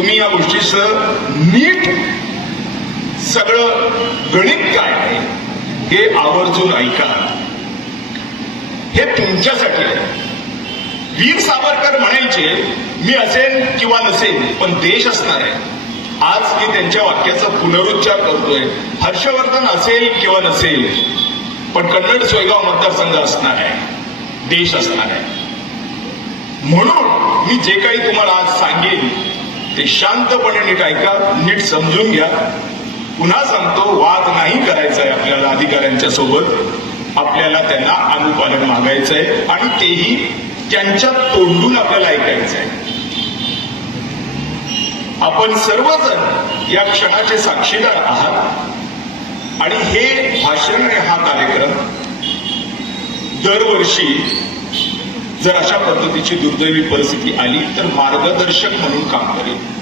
तुम्ही या गोष्टीचं नीट सगळं गणित काय आहे हे आवर्जून ऐका. हे तुमच्यासाठी आहे. वीर सावरकर म्हणायचे मी असेल किंवा नसेल पण देश असणार आहे. आज मी त्यांच्या वाक्याचा पुनरुच्चार करतोय. हर्षवर्धन असेल किंवा नसेल पण कन्नड सोयगाव मतदारसंघ असणार आहे. देश असणार आहे. म्हणून मी जे काही तुम्हाला आज सांगेन ते शांतपणे नीट ऐका नीट समजून घ्या. पुन्हा सांगतो वाद नाही करायचा आहे आपल्याला अधिकाऱ्यांच्या सोबत. आपल्याला त्यांना अनुपालन मागायचं आहे आणि तेही त्यांच्या तोंडून आपल्याला ऐकायचं आहे आपण सर्वजण या क्षणाचे साक्षीदार आहात. आणि हे भाषण आणि हा कार्यक्रम दरवर्षी जर अशा पद्धतीची दुर्दैवी परिस्थिती आली तर मार्गदर्शक म्हणून काम करेल.